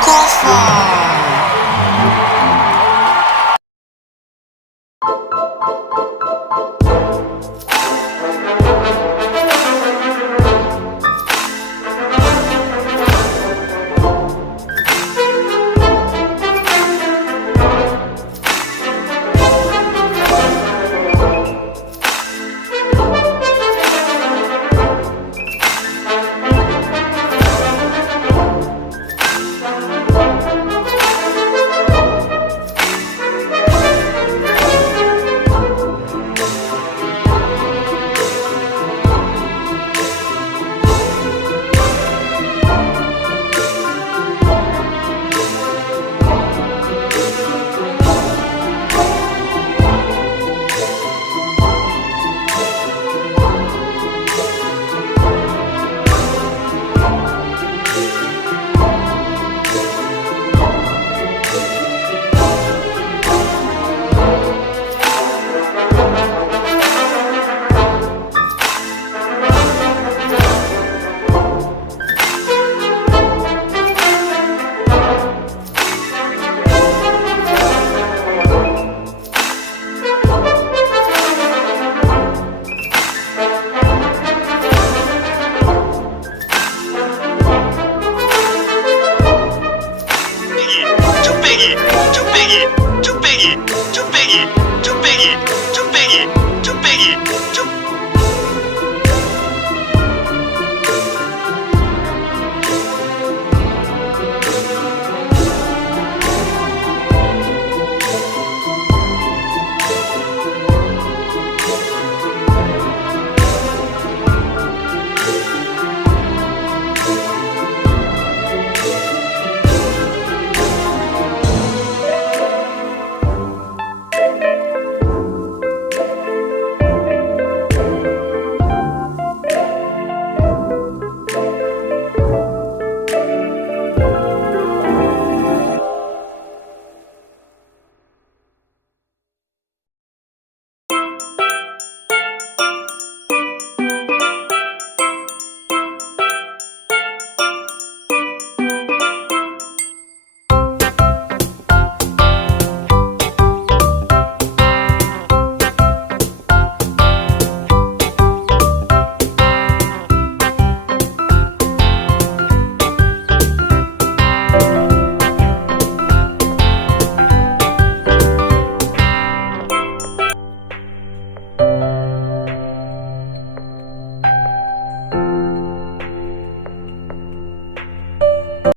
koffer